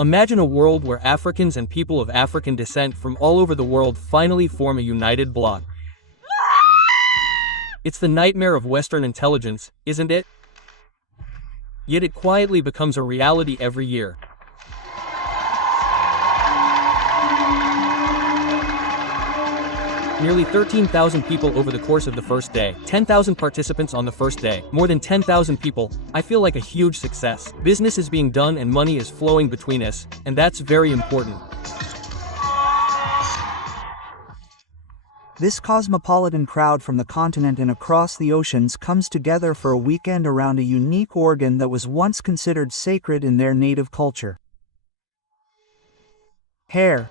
Imagine a world where Africans and people of African descent from all over the world finally form a united bloc. It's the nightmare of Western intelligence, isn't it? Yet it quietly becomes a reality every year. Nearly 13,000 people over the course of the first day. 10,000 participants on the first day. More than 10,000 people. I feel like a huge success. Business is being done and money is flowing between us, and that's very important. This cosmopolitan crowd from the continent and across the oceans comes together for a weekend around a unique organ that was once considered sacred in their native culture. Hair.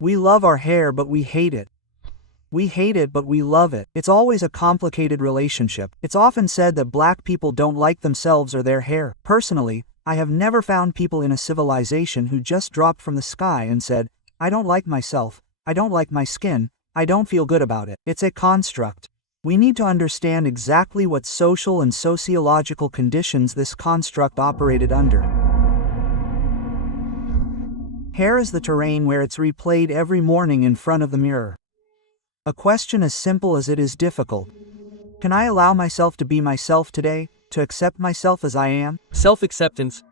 We love our hair, but we hate it. We hate it, but we love it. It's always a complicated relationship. It's often said that black people don't like themselves or their hair. Personally, I have never found people in a civilization who just dropped from the sky and said, I don't like myself, I don't like my skin, I don't feel good about it. It's a construct. We need to understand exactly what social and sociological conditions this construct operated under. Hair is the terrain where it's replayed every morning in front of the mirror. A question as simple as it is difficult. Can I allow myself to be myself today, to accept myself as I am? Self-acceptance,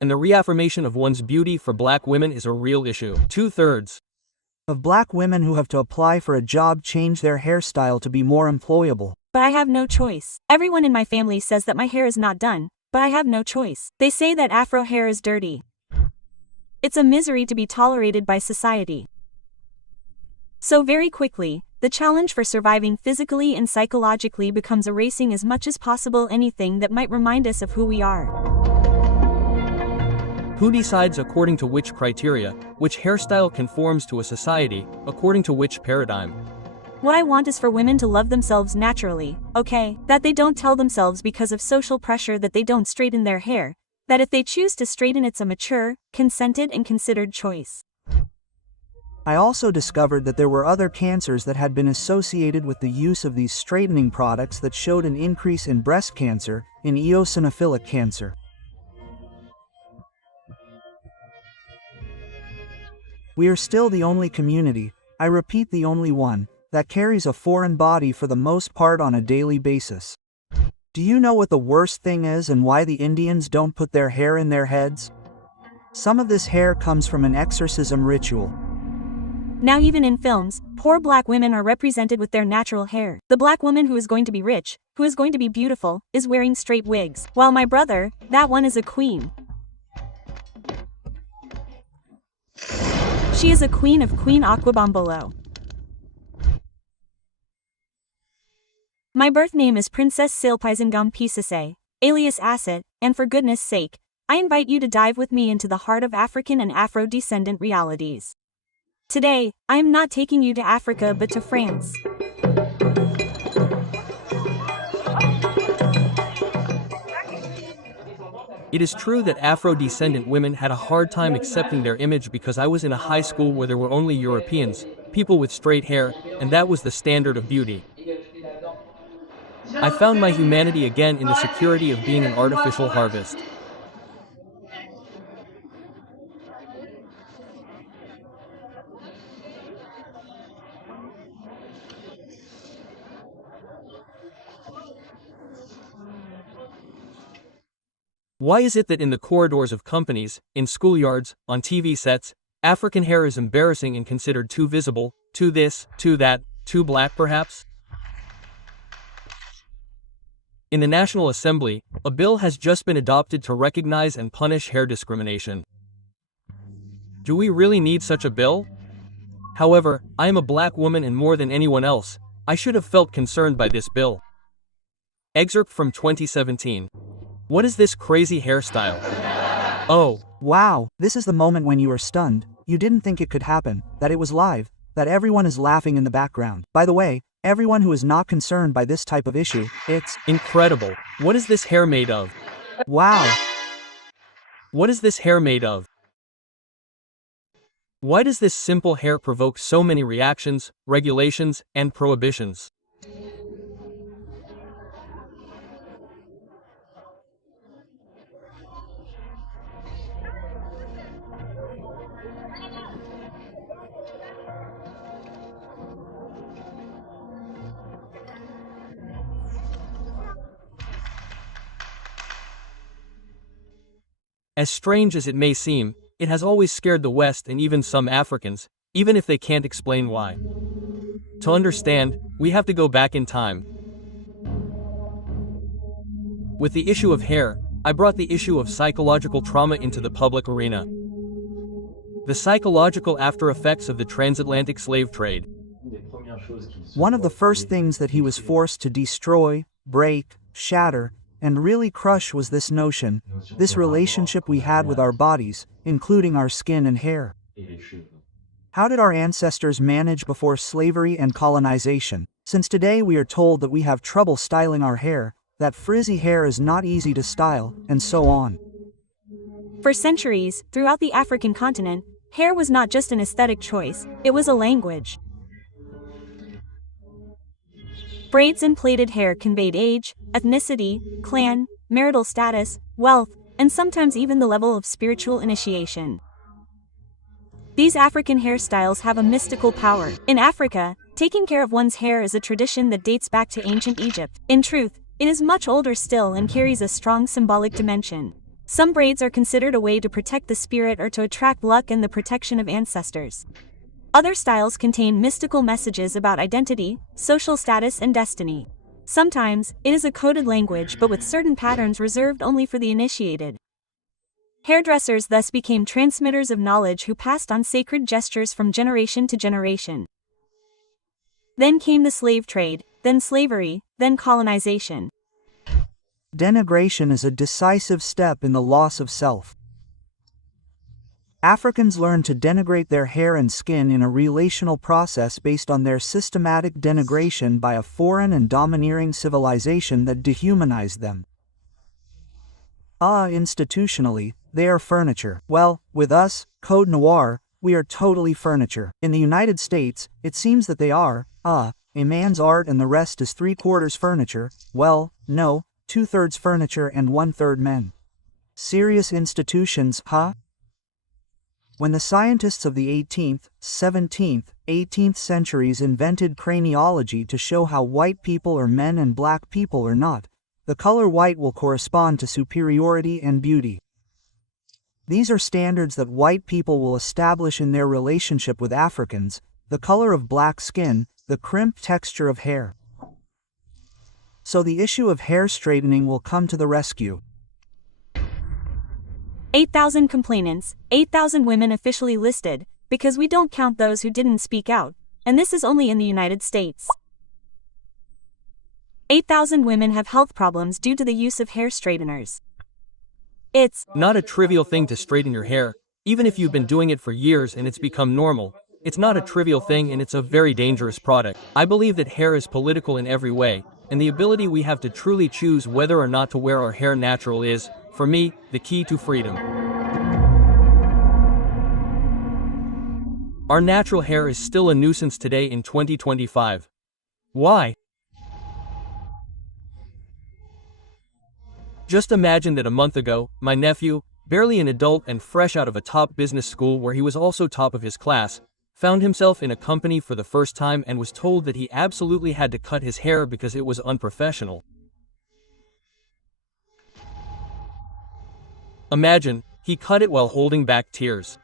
and the reaffirmation of one's beauty for black women is a real issue. 2/3 of black women who have to apply for a job change their hairstyle to be more employable. But I have no choice. Everyone in my family says that my hair is not done, but I have no choice. They say that Afro hair is dirty. It's a misery to be tolerated by society. So very quickly, the challenge for surviving physically and psychologically becomes erasing as much as possible anything that might remind us of who we are. Who decides according to which criteria, which hairstyle conforms to a society, according to which paradigm? What I want is for women to love themselves naturally, okay? That they don't tell themselves because of social pressure that they don't straighten their hair, that if they choose to straighten it's a mature, consented and considered choice. I also discovered that there were other cancers that had been associated with the use of these straightening products that showed an increase in breast cancer, in eosinophilic cancer. We are still the only community, I repeat the only one, that carries a foreign body for the most part on a daily basis. Do you know what the worst thing is and why the Indians don't put their hair in their heads? Some of this hair comes from an exorcism ritual. Now even in films, poor black women are represented with their natural hair. The black woman who is going to be rich, who is going to be beautiful, is wearing straight wigs. While my brother, that one is a queen. She is a queen of Queen Aquabambolo. My birth name is Princess Silpaisangam Pisase, alias Asset, and for goodness sake, I invite you to dive with me into the heart of African and Afro-descendant realities. Today, I am not taking you to Africa but to France. It is true that Afro-descendant women had a hard time accepting their image because I was in a high school where there were only Europeans, people with straight hair, and that was the standard of beauty. I found my humanity again in the security of being an artificial harvest. Why is it that in the corridors of companies, in schoolyards, on TV sets, African hair is embarrassing and considered too visible, too this, too that, too black perhaps? In the National Assembly, a bill has just been adopted to recognize and punish hair discrimination. Do we really need such a bill? However, I am a black woman and more than anyone else, I should have felt concerned by this bill. Excerpt from 2017. What is this crazy hairstyle? Oh. Wow, this is the moment when you are stunned, you didn't think it could happen, that it was live, that everyone is laughing in the background. By the way, everyone who is not concerned by this type of issue, it's incredible. What is this hair made of? Wow. What is this hair made of? Why does this simple hair provoke so many reactions, regulations, and prohibitions? As strange as it may seem, it has always scared the West and even some Africans, even if they can't explain why. To understand, we have to go back in time. With the issue of hair, I brought the issue of psychological trauma into the public arena. The psychological after-effects of the transatlantic slave trade. One of the first things that he was forced to destroy, break, shatter, and really crush was this notion, this relationship we had with our bodies, including our skin and hair. How did our ancestors manage before slavery and colonization? Since today we are told that we have trouble styling our hair, that frizzy hair is not easy to style, and so on. For centuries, throughout the African continent, hair was not just an aesthetic choice, it was a language. Braids and plaited hair conveyed age, ethnicity, clan, marital status, wealth, and sometimes even the level of spiritual initiation. These African hairstyles have a mystical power. In Africa, taking care of one's hair is a tradition that dates back to ancient Egypt. In truth, it is much older still and carries a strong symbolic dimension. Some braids are considered a way to protect the spirit or to attract luck and the protection of ancestors. Other styles contain mystical messages about identity, social status, and destiny. Sometimes, it is a coded language but with certain patterns reserved only for the initiated. Hairdressers thus became transmitters of knowledge who passed on sacred gestures from generation to generation. Then came the slave trade, then slavery, then colonization. Denigration is a decisive step in the loss of self. Africans learned to denigrate their hair and skin in a relational process based on their systematic denigration by a foreign and domineering civilization that dehumanized them. Institutionally, they are furniture. Well, with us, Code Noir, we are totally furniture. In the United States, it seems that they are, a man's art and the rest is 3/4 furniture. Well, no, 2/3 furniture and 1/3 men. Serious institutions, huh? When the scientists of the 18th, 17th, 18th centuries invented craniology to show how white people are men and black people are not, the color white will correspond to superiority and beauty. These are standards that white people will establish in their relationship with Africans, the color of black skin, the crimped texture of hair. So the issue of hair straightening will come to the rescue. 8,000 complainants, 8,000 women officially listed, because we don't count those who didn't speak out, and this is only in the United States. 8,000 women have health problems due to the use of hair straighteners. It's not a trivial thing to straighten your hair, even if you've been doing it for years and it's become normal. It's not a trivial thing and it's a very dangerous product. I believe that hair is political in every way, and the ability we have to truly choose whether or not to wear our hair natural is, for me, the key to freedom. Our natural hair is still a nuisance today in 2025. Why? Just imagine that a month ago, my nephew, barely an adult and fresh out of a top business school where he was also top of his class, found himself in a company for the first time and was told that he absolutely had to cut his hair because it was unprofessional. Imagine, he cut it while holding back tears.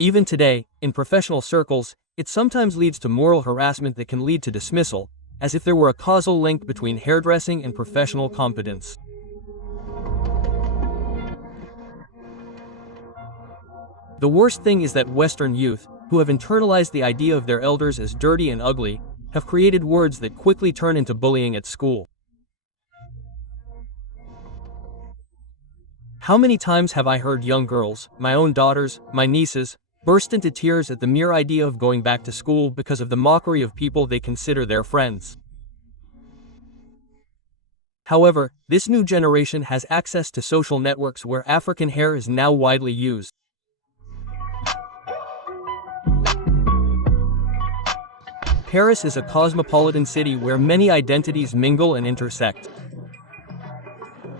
Even today, in professional circles, it sometimes leads to moral harassment that can lead to dismissal, as if there were a causal link between hairdressing and professional competence. The worst thing is that Western youth, who have internalized the idea of their elders as dirty and ugly, have created words that quickly turn into bullying at school. How many times have I heard young girls, my own daughters, my nieces, burst into tears at the mere idea of going back to school because of the mockery of people they consider their friends. However, this new generation has access to social networks where African hair is now widely used. Paris is a cosmopolitan city where many identities mingle and intersect.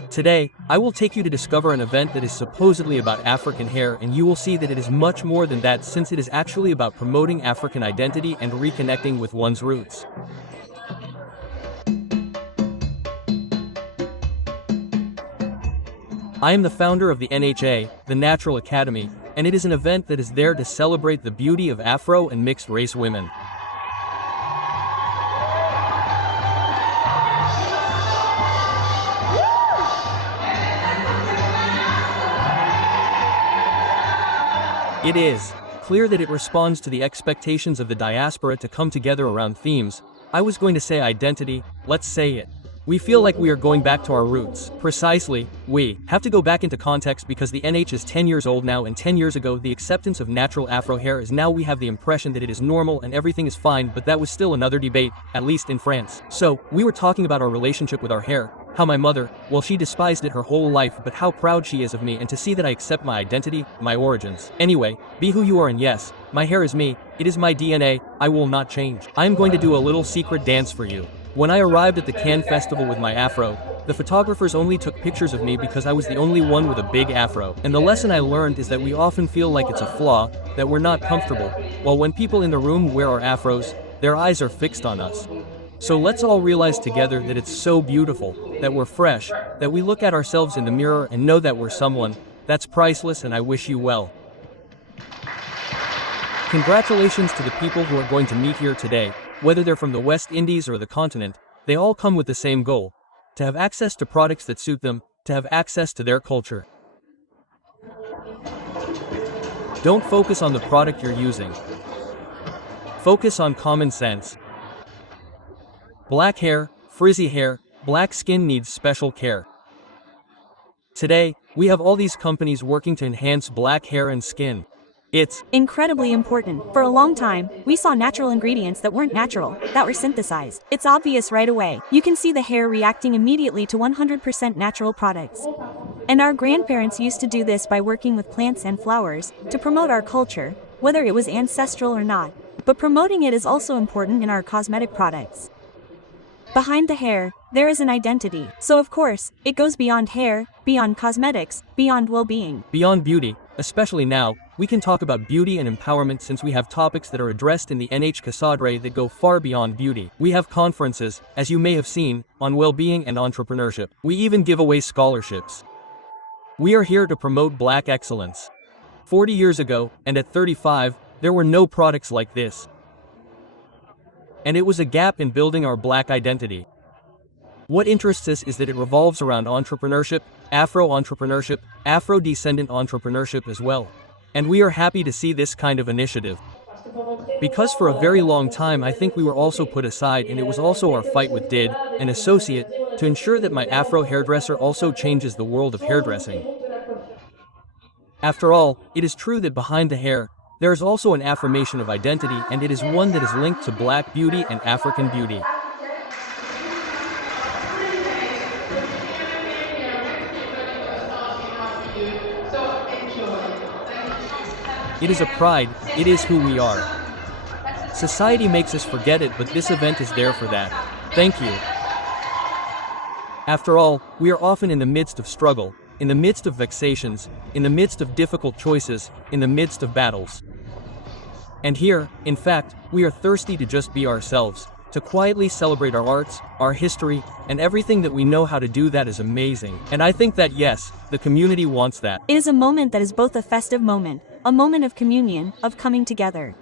Today, I will take you to discover an event that is supposedly about African hair, and you will see that it is much more than that, since it is actually about promoting African identity and reconnecting with one's roots. I am the founder of the NHA, the Natural Academy, and it is an event that is there to celebrate the beauty of Afro and mixed race women. It is clear that it responds to the expectations of the diaspora to come together around themes. I was going to say identity, let's say it. We feel like we are going back to our roots. Precisely, we have to go back into context because the NH is 10 years old now, and 10 years ago the acceptance of natural Afro hair is now we have the impression that it is normal and everything is fine, but that was still another debate, at least in France. So, we were talking about our relationship with our hair, how my mother, well, she despised it her whole life, but how proud she is of me and to see that I accept my identity, my origins. Anyway, be who you are, and yes, my hair is me, it is my DNA, I will not change. I am going to do a little secret dance for you. When I arrived at the Cannes Festival with my Afro, the photographers only took pictures of me because I was the only one with a big Afro. And the lesson I learned is that we often feel like it's a flaw, that we're not comfortable, while when people in the room wear our Afros, their eyes are fixed on us. So let's all realize together that it's so beautiful, that we're fresh, that we look at ourselves in the mirror and know that we're someone. That's priceless, and I wish you well. Congratulations to the people who are going to meet here today. Whether they're from the West Indies or the continent, they all come with the same goal: to have access to products that suit them, to have access to their culture. Don't focus on the product you're using. Focus on common sense. Black hair, frizzy hair, black skin needs special care. Today, we have all these companies working to enhance black hair and skin. It's incredibly important. For a long time, we saw natural ingredients that weren't natural, that were synthesized. It's obvious right away. You can see the hair reacting immediately to 100% natural products. And our grandparents used to do this by working with plants and flowers to promote our culture, whether it was ancestral or not. But promoting it is also important in our cosmetic products. Behind the hair, there is an identity. So of course, it goes beyond hair, beyond cosmetics, beyond well-being. Beyond beauty, especially now, we can talk about beauty and empowerment since we have topics that are addressed in the NH Casadre that go far beyond beauty. We have conferences, as you may have seen, on well-being and entrepreneurship. We even give away scholarships. We are here to promote black excellence. 40 years ago, and at 35, there were no products like this. And it was a gap in building our black identity. What interests us is that it revolves around entrepreneurship, Afro-descendant entrepreneurship as well. And we are happy to see this kind of initiative. Because for a very long time I think we were also put aside, and it was also our fight with Did, an associate, to ensure that my Afro hairdresser also changes the world of hairdressing. After all, it is true that behind the hair, there is also an affirmation of identity, and it is one that is linked to black beauty and African beauty. It is a pride, it is who we are. Society makes us forget it, but this event is there for that. Thank you. After all, we are often in the midst of struggle, in the midst of vexations, in the midst of difficult choices, in the midst of battles. And here, in fact, we are thirsty to just be ourselves, to quietly celebrate our arts, our history, and everything that we know how to do. That is amazing. And I think that yes, the community wants that. It is a moment that is both a festive moment, a moment of communion, of coming together.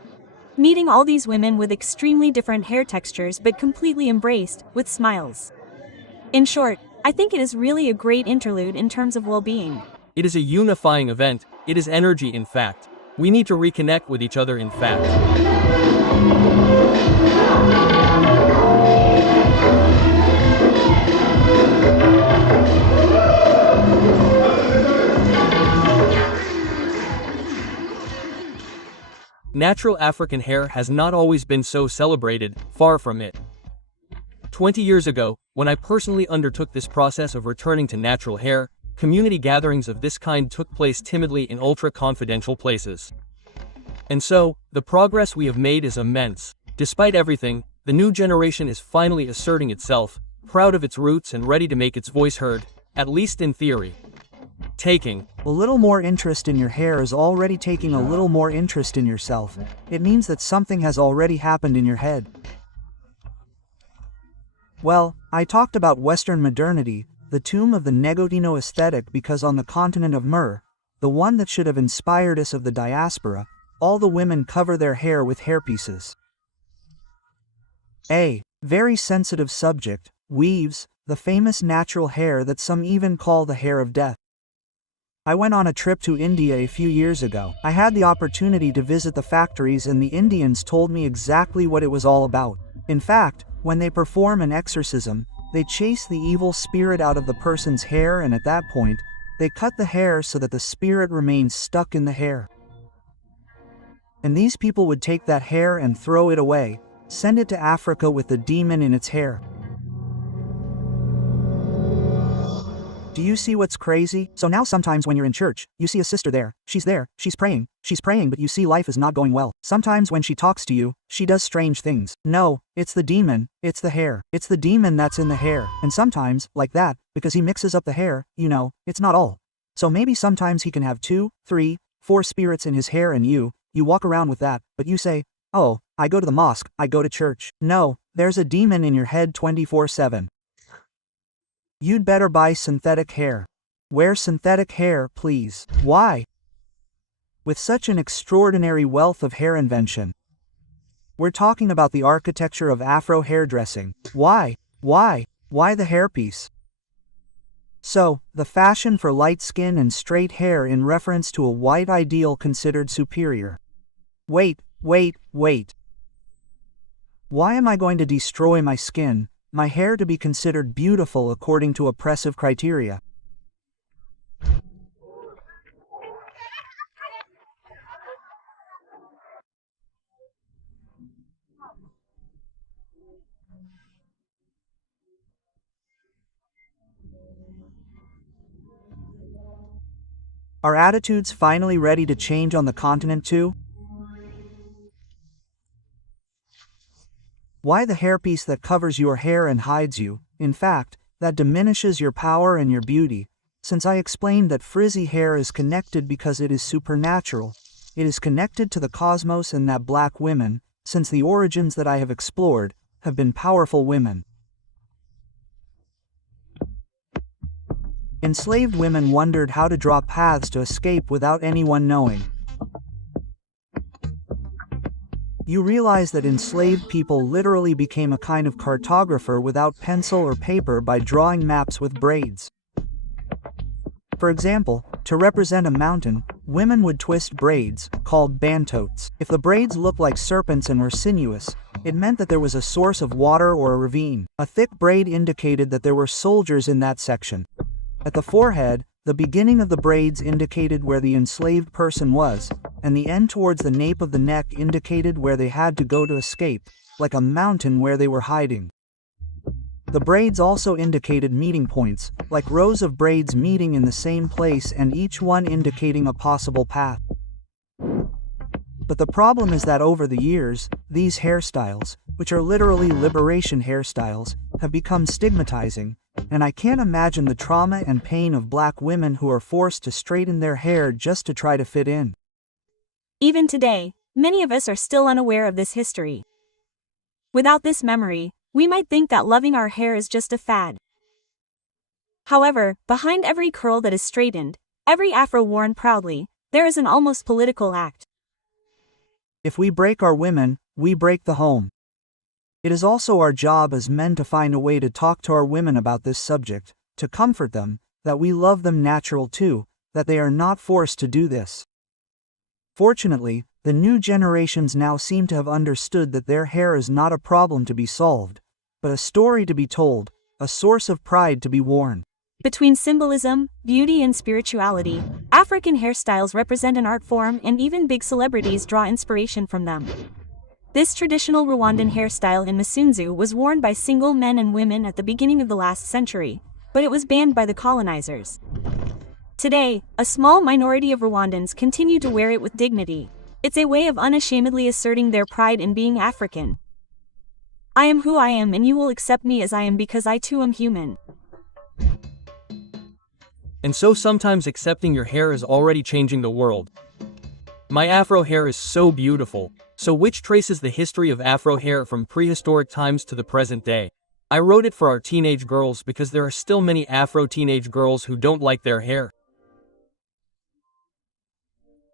Meeting all these women with extremely different hair textures but completely embraced, with smiles. In short, I think it is really a great interlude in terms of well-being. It is a unifying event, it is energy in fact. We need to reconnect with each other in fact. Natural African hair has not always been so celebrated, far from it. 20 years ago, when I personally undertook this process of returning to natural hair, community gatherings of this kind took place timidly in ultra-confidential places. And so, the progress we have made is immense. Despite everything, the new generation is finally asserting itself, proud of its roots and ready to make its voice heard, at least in theory. Taking a little more interest in your hair is already taking a little more interest in yourself. It means that something has already happened in your head. Well, I talked about Western modernity, the tomb of the Negotino aesthetic, because on the continent of Myrrh, the one that should have inspired us of the diaspora, all the women cover their hair with hairpieces. A very sensitive subject, weaves, the famous natural hair that some even call the hair of death. I went on a trip to India a few years ago. I had the opportunity to visit the factories, and the Indians told me exactly what it was all about. In fact, when they perform an exorcism, they chase the evil spirit out of the person's hair, and at that point, they cut the hair so that the spirit remains stuck in the hair. And these people would take that hair and throw it away, send it to Africa with the demon in its hair. Do you see what's crazy? So now sometimes when you're in church, you see a sister there, she's praying, but you see life is not going well. Sometimes when she talks to you, she does strange things. No, it's the demon, it's the hair. It's the demon that's in the hair. And sometimes, like that, because he mixes up the hair, it's not all. So maybe sometimes he can have 2, 3, 4 spirits in his hair, and you walk around with that, but you say, oh, I go to the mosque, I go to church. No, there's a demon in your head 24/7. You'd better buy synthetic hair. Wear synthetic hair, please. Why? With such an extraordinary wealth of hair invention. We're talking about the architecture of Afro hairdressing. Why? Why the hairpiece? So, the fashion for light skin and straight hair in reference to a white ideal considered superior. Wait. Why am I going to destroy my skin, my hair, to be considered beautiful according to oppressive criteria? Are attitudes finally ready to change on the continent too? Why the hairpiece that covers your hair and hides you, in fact, that diminishes your power and your beauty, since I explained that frizzy hair is connected because it is supernatural, it is connected to the cosmos, and that black women, since the origins that I have explored, have been powerful women. Enslaved women wondered how to draw paths to escape without anyone knowing. You realize that enslaved people literally became a kind of cartographer without pencil or paper by drawing maps with braids. For example, to represent a mountain, women would twist braids, called bantotes. If the braids looked like serpents and were sinuous, it meant that there was a source of water or a ravine. A thick braid indicated that there were soldiers in that section. At the forehead, the beginning of the braids indicated where the enslaved person was, and the end towards the nape of the neck indicated where they had to go to escape, like a mountain where they were hiding. The braids also indicated meeting points, like rows of braids meeting in the same place and each one indicating a possible path. But the problem is that over the years, these hairstyles, which are literally liberation hairstyles, have become stigmatizing, and I can't imagine the trauma and pain of black women who are forced to straighten their hair just to try to fit in. Even today, many of us are still unaware of this history. Without this memory, we might think that loving our hair is just a fad. However, behind every curl that is straightened, every afro worn proudly, there is an almost political act. If we break our women, we break the home. It is also our job as men to find a way to talk to our women about this subject, to comfort them, that we love them natural too, that they are not forced to do this. Fortunately, the new generations now seem to have understood that their hair is not a problem to be solved, but a story to be told, a source of pride to be worn. Between symbolism, beauty, and spirituality, African hairstyles represent an art form, and even big celebrities draw inspiration from them. This traditional Rwandan hairstyle in Masunzu was worn by single men and women at the beginning of the last century, but it was banned by the colonizers. Today, a small minority of Rwandans continue to wear it with dignity. It's a way of unashamedly asserting their pride in being African. I am who I am, and you will accept me as I am because I too am human. And so sometimes accepting your hair is already changing the world. My Afro hair is so beautiful, so which traces the history of Afro hair from prehistoric times to the present day. I wrote it for our teenage girls because there are still many Afro teenage girls who don't like their hair.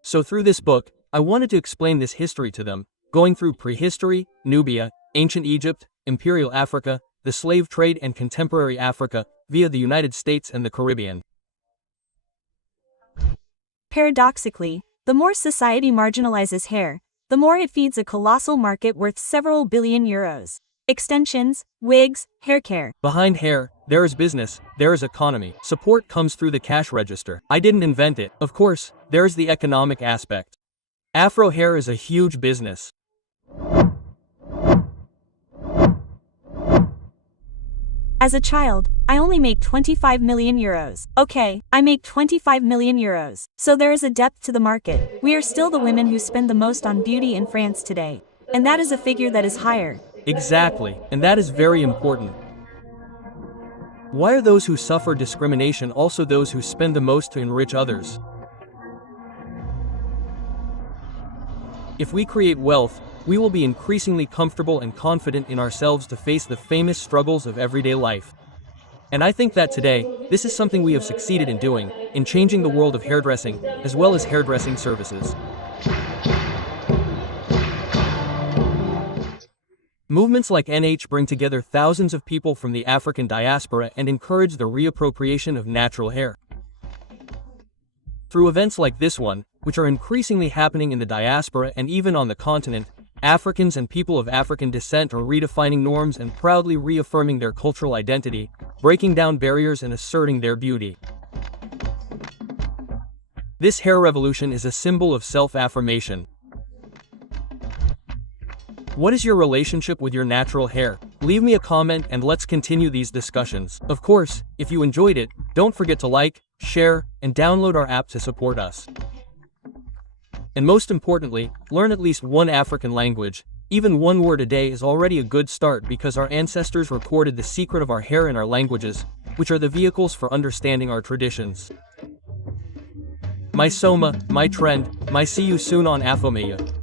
So through this book, I wanted to explain this history to them, going through prehistory, Nubia, ancient Egypt, Imperial Africa, the slave trade and contemporary Africa, via the United States and the Caribbean. Paradoxically, the more society marginalizes hair, the more it feeds a colossal market worth several billion euros. Extensions, wigs, hair care. Behind hair, there is business, there is economy. Support comes through the cash register. I didn't invent it. Of course, there is the economic aspect. Afro hair is a huge business. As a child, I only make 25 million euros. Okay, I make 25 million euros. So there is a depth to the market. We are still the women who spend the most on beauty in France today. And that is a figure that is higher. Exactly, and that is very important. Why are those who suffer discrimination also those who spend the most to enrich others? If we create wealth, we will be increasingly comfortable and confident in ourselves to face the famous struggles of everyday life. And I think that today, this is something we have succeeded in doing, in changing the world of hairdressing, as well as hairdressing services. Movements like NH bring together thousands of people from the African diaspora and encourage the reappropriation of natural hair. Through events like this one, which are increasingly happening in the diaspora and even on the continent, Africans and people of African descent are redefining norms and proudly reaffirming their cultural identity, breaking down barriers and asserting their beauty. This hair revolution is a symbol of self-affirmation. What is your relationship with your natural hair? Leave me a comment and let's continue these discussions. Of course, if you enjoyed it, don't forget to like, share, and download our app to support us. And most importantly, learn at least one African language. Even one word a day is already a good start because our ancestors recorded the secret of our hair in our languages, which are the vehicles for understanding our traditions. My Soma, my trend, my see you soon on Afomaya.